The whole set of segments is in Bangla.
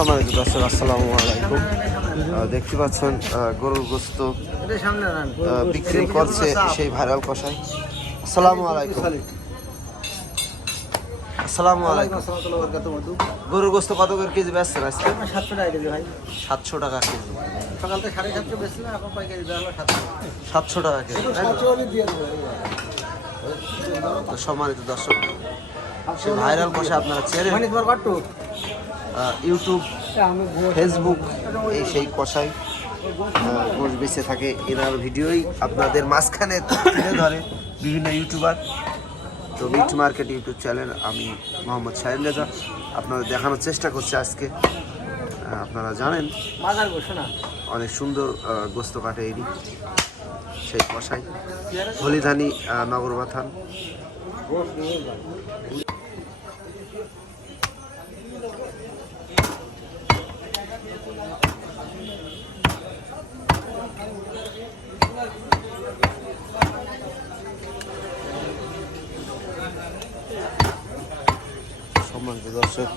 সম্মানিত দর্শক, আসসালামু আলাইকুম। দেখতে পাচ্ছেন গরুর গোস্ত বিক্রি করছে সেই ভাইরাল কষাই। আসসালামু আলাইকুম। আসসালামু আলাইকুম। গরুর গোস্ত কত করে কেজি বেচছেন আজকে? 700 টাকা কেজি ভাই। 700 টাকা কেজি। সকাল থেকে 750 বেচছিলাম, এখন পাইকারি দেওয়া হলো 700 টাকা কেজি। তো সম্মানিত দর্শক, সেই ভাইরাল কষাই আপনারা চেনেন, ইউটিউব, ফেসবুক, এই সেই কষাই গোশ বেঁচে থাকে। এনার ভিডিওই আপনাদের মাঝখানে তুলে ধরে বিভিন্ন ইউটিউবার। তো মিট মার্কেট ইউটিউব চ্যানেল, আমি মোহাম্মদ শাহিন রেজা আপনাদের দেখানোর চেষ্টা করছি আজকে। আপনারা জানেন অনেক সুন্দর গোস্ত কাটে এরই সেই কষাই, হলিধানি নগরবাথান। সম্মানিত দর্শক,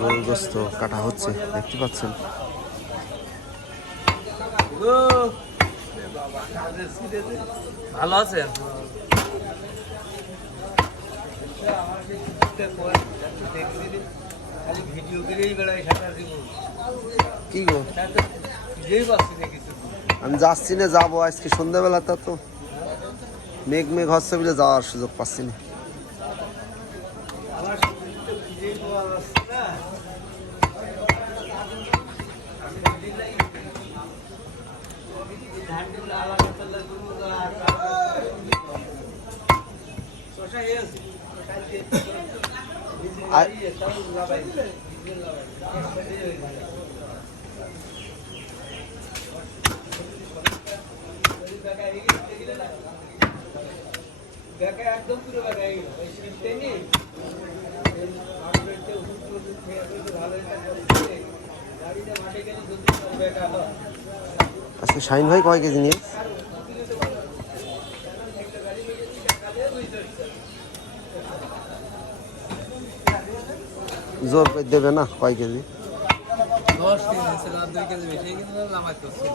গরুর গোস্ত কাটা হচ্ছে, দেখতে পাচ্ছেন। ভালো আছেন? কি গো, আমি যাচ্ছি না, যাবো আজকে সন্ধ্যাবেলাটা, তো মেঘ মেঘ হচ্ছে বলে যাওয়ার সুযোগ পাচ্ছি না। একদম পুরো আজকে শাহিন ভাই কয় কেজি নিয়ে? জোর করে দেবে না, কয় কেজি? 10 কেজি ছিল, 2 কেজি বেশি কিন্তু লামাই করছে।